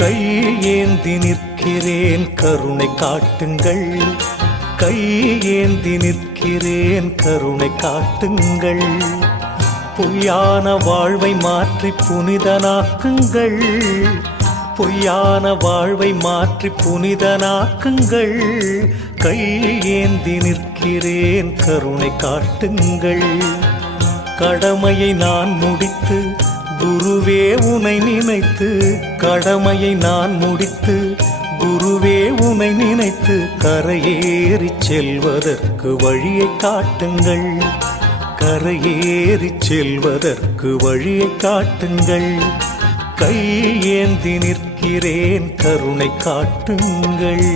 கையேந்தி நிற்கிறேன் கருணை காட்டுங்கள், கையேந்தி நிற்கிறேன் கருணை காட்டுங்கள். பொய்யான வாழ்வை மாற்றி புனிதனாக்குங்கள், பொய்யான வாழ்வை மாற்றி புனிதனாக்குங்கள். கையேந்தி நிற்கிறேன் கருணை காட்டுங்கள். கடமையை நான் முடித்து குருவே உனை நினைத்து, கடமையை நான் முடித்து குருவே உனை நினைத்து கரையேறி செல்வதற்கு வழியை காட்டுங்கள், கரையேறி செல்வதற்கு வழியை காட்டுங்கள். கையேந்தி நிற்கிறேன் கருணை காட்டுங்கள்.